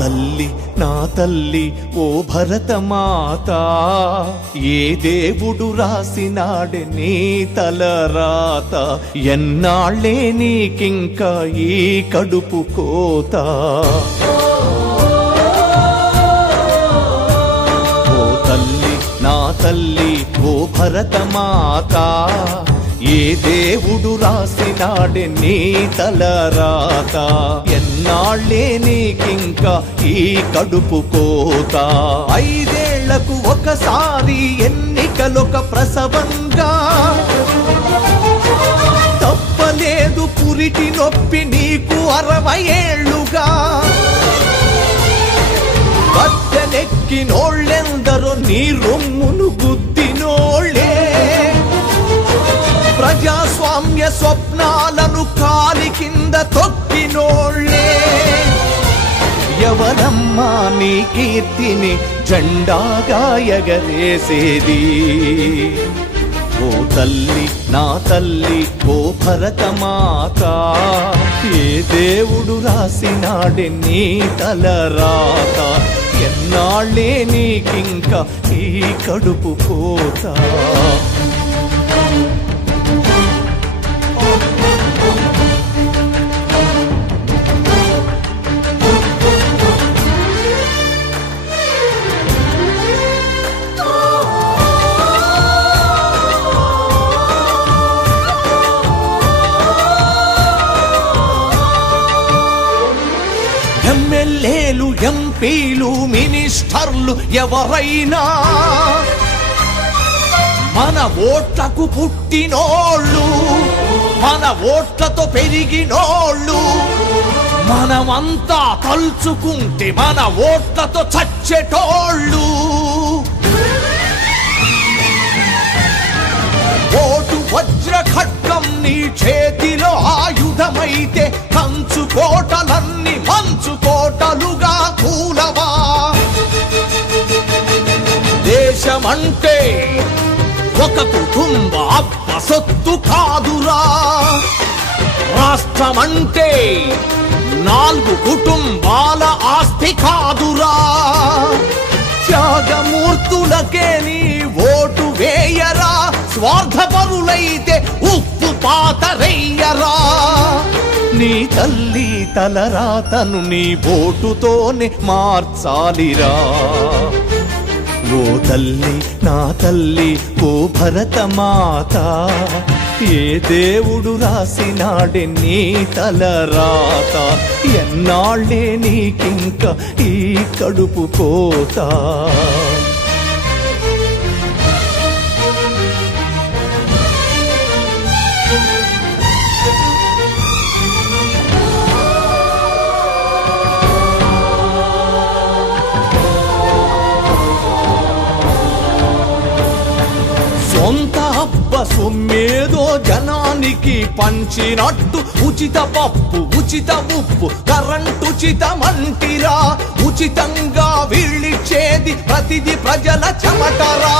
తల్లి నా తల్లి ఓ భరతమాత, ఏ దేవుడు రాసినాడే నీ తలరాత, ఎన్నాళ్ళే నీకింకా ఈ కడుపు కోత. ఓ తల్లి నా తల్లి ఓ భరతమాత, ఏ దేవుడు రాసినాడే నీ తలరాత, ఎన్నాళ్ళే నీకింకా ఈ కడుపు కోత. 5 ఏళ్లకు ఒకసారి ఎన్నికలొక ప్రసవంగా, తప్పలేదు పురిటి నొప్పి నీకు 60 ఏళ్లుగా. బద్దెనెక్కినోళ్ళెందరో నీ రొమ్మును గుద్దినోళ్ళే, ప్రజాస్వామ్య స్వప్నాలను కాలి కింద తొక్కినోళ్ళే. ఎవరమ్మా నీ కీర్తిని జెండాగా ఎగరేసేది? ఓ తల్లి నా తల్లి ఓ భరతమాత, ఏ దేవుడు రాసినాడే నీ తలరాత, ఎన్నాళ్ళే నీకింకా ఈ కడుపు కోత. ఎమ్మెల్యేలు ఎంపీలు మినిస్టర్లు ఎవరైనా మన ఓట్లకు పుట్టినోళ్ళు, మన ఓట్లతో పెరిగినోళ్ళు. మనమంతా తలుచుకుంటే మన ఓట్లతో చచ్చేటోళ్ళు. ఓటు వజ్ర ఖడ్గం నీ చేతిలో ఆయుధమైతే, కంచు కోటలన్నీ మంచు కోటలుగా కూలవా. దేశమంటే ఒక కుటుంబ అబ్బ సొత్తు కాదురా, రాష్ట్రమంటే 4 కుటుంబాల ఆస్తి కాదురా. త్యాగమూర్తులకే నీ ఓటు వేయరా, స్వార్థపరులైతే ఉప్పు పాతరెయ్యరా. నీ తల్లి తలరాతను నీ ఓటుతోనే మార్చాలిరా. ఓ తల్లి నా తల్లి ఓ భరతమాత, ఏ దేవుడు రాసినాడే నీ తలరాత, ఎన్నాళ్ళే నీకింకా ఈ కడుపు కోత. సొంత అబ్బ సొమ్మేదో జనానికి పంచినట్టు, ఉచిత పప్పు ఉచిత ఉప్పు కరెంటుచితమంటిరా. ఉచితంగా వీళ్ళిచ్చేది ప్రతిది ప్రజల చెమటరా.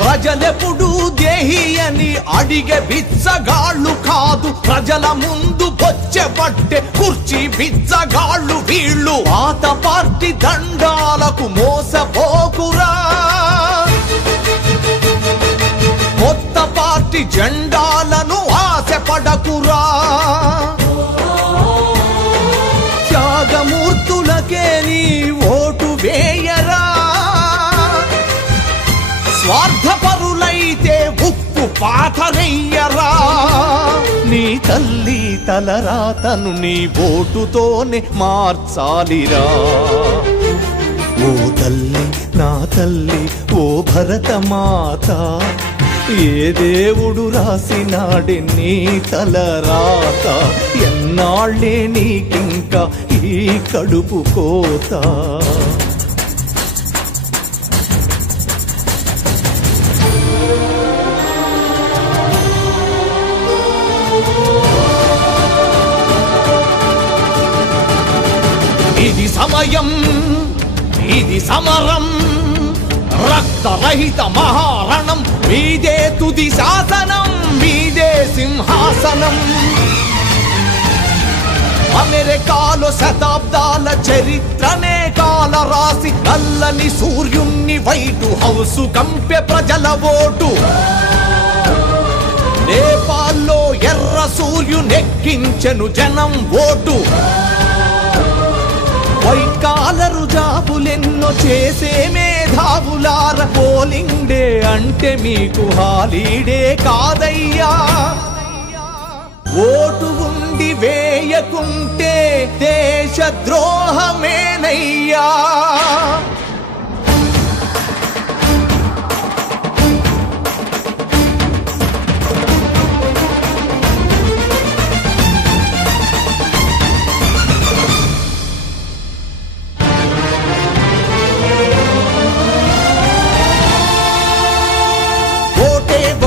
ప్రజలెప్పుడు దేహి అని అడిగే బిచ్చగాళ్ళు కాదు, ప్రజల ముందు బొచ్చెబట్టే కుర్చీ బిచ్చగాళ్ళు వీళ్ళు. పాత పార్టీ దండాలకు మోసపోకురా, కొత్త పార్టీ జెండాలను ఆశపడకురా. త్యాగమూర్తులకే నీ ఓటు వేయరా, స్వార్థపరులైతే ఉప్పు పాతరెయ్యరా. నీ తల్లి తలరాతను నీ ఓటుతోనే మార్చాలిరా. ఓ తల్లి నా తల్లి ఓ భరతమాత, ఏ దేవుడు రాసినాడే నీ తలరాత, ఎన్నాళ్ళే నీకింకా ఈ కడుపు కోత. ఇది సమయం, ఇది సమరం, రక్తరహిత మహారణం, మీదే తుది శాసనం, మీదే సింహాసనం. అమెరికాలో శతాబ్దాల చరిత్రనే కాల రాసి నల్లని సూర్యుణ్ణి వైట్ హౌస్ కంపె ప్రజల ఓటు. నేపాల్లో ఎర్ర సూర్యునెక్కించెను జనం ఓటు. వైట్ కాలరు జాబులెన్నో చేసే మేధావులార పోలింగ్ డే అంటే మీకు హాలిడే కాదయ్యా. ఓటు ఉండి వేయకుంటే దేశద్రోహమేనయ్యా.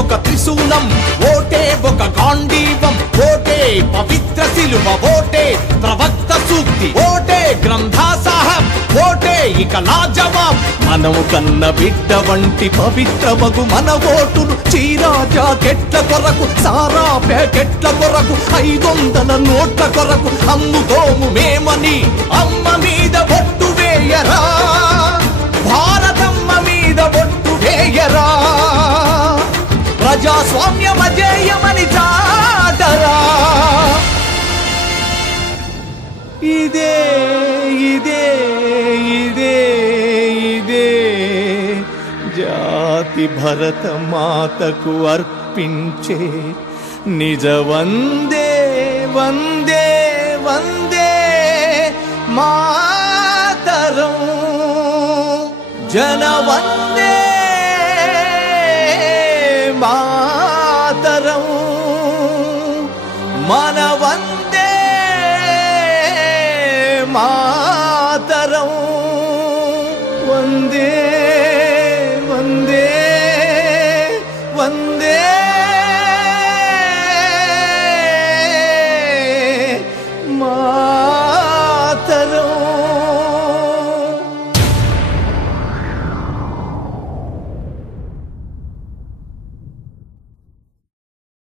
ఒక త్రిశూలం ఓటే, ఒక గాంధీవం ఓటే, పవిత్ర శిలువ ఓటే, ప్రవక్త సూక్తి ఓటే, గ్రంథా సాహబ్ ఓటే, ఇక నా జవాబ్. మనము కన్న బిడ్డ వంటి పవిత్రమగు మన ఓటును చీరా జాకెట్ల కొరకు, సారా ప్యాకెట్ల కొరకు, 500 నోట్ల కొరకు అమ్ముకోము మేమని అమ్మ మీద ఒట్టు వేయరా. భారతమ్మ మీద ఒట్టు వేయరా. ప్రజాస్వామ్యమజేయమని చాటరా. ఇదే ఇదే ఇదే ఇదే జాతి భరత మాతకు అర్పించే నిజ వందే వందే వందే మాతరం. జనవందే